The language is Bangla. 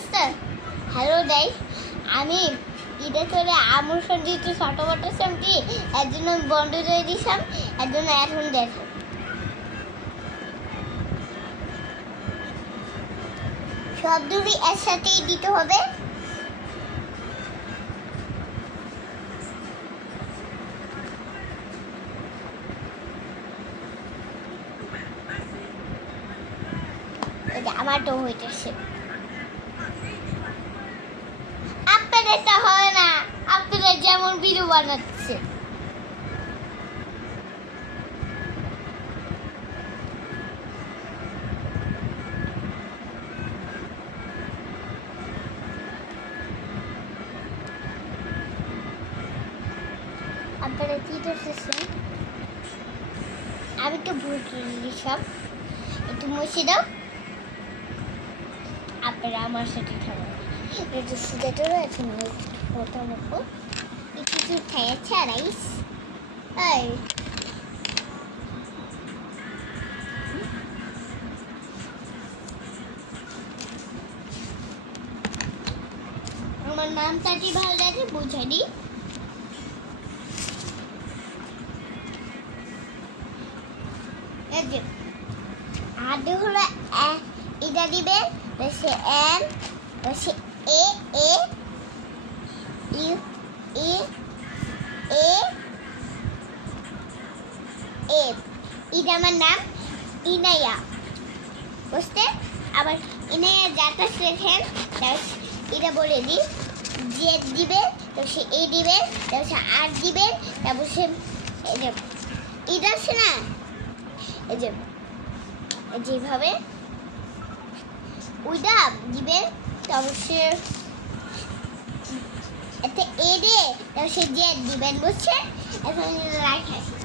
বুঝছেন? হ্যালো গাইস, আমি ঈদে চলে আমার সঙ্গে একটু ছোটো মোটো সবজি এর জন্য বন্ধ করে দিয়েছিলাম, এর জন্য এখন দেখো সব দুটি একসাথেই দিতে হবে। আমার তো হইতেছে, আপনাদেরটা হয় না, আপনাদের যেমন ভিডিও বানাচ্ছে। আপনারা কি করতেছেন? আমি তো ভুল করি সব, একটু মুছে দাও। আপনারা আমার সাথে থাকুন, একটু সুগারও আছে, ফটো মতো কিছু খাইছে রাইস। এই আমার নামটা কি ভালো লাগে বুঝানি। আগে হলো এটা দিবে, সে এন, সে এ এ ইউ ই এ এ, এটা আমার নাম ইনায়া, বুঝতে? আবার ইনায়া যাটা শেখেন এটা বলে দিই, জেড দিবে, তো সে এ দিবে, তারপর সে আর দিবে, তারপর সে এই যে এটা আছে না, এই যে যেভাবে ওইটা দিবে, তারপর সে এতে এ দিয়ে তারপর সে জেড দিবেন, বুঝছেন? এখন রাইট আছে।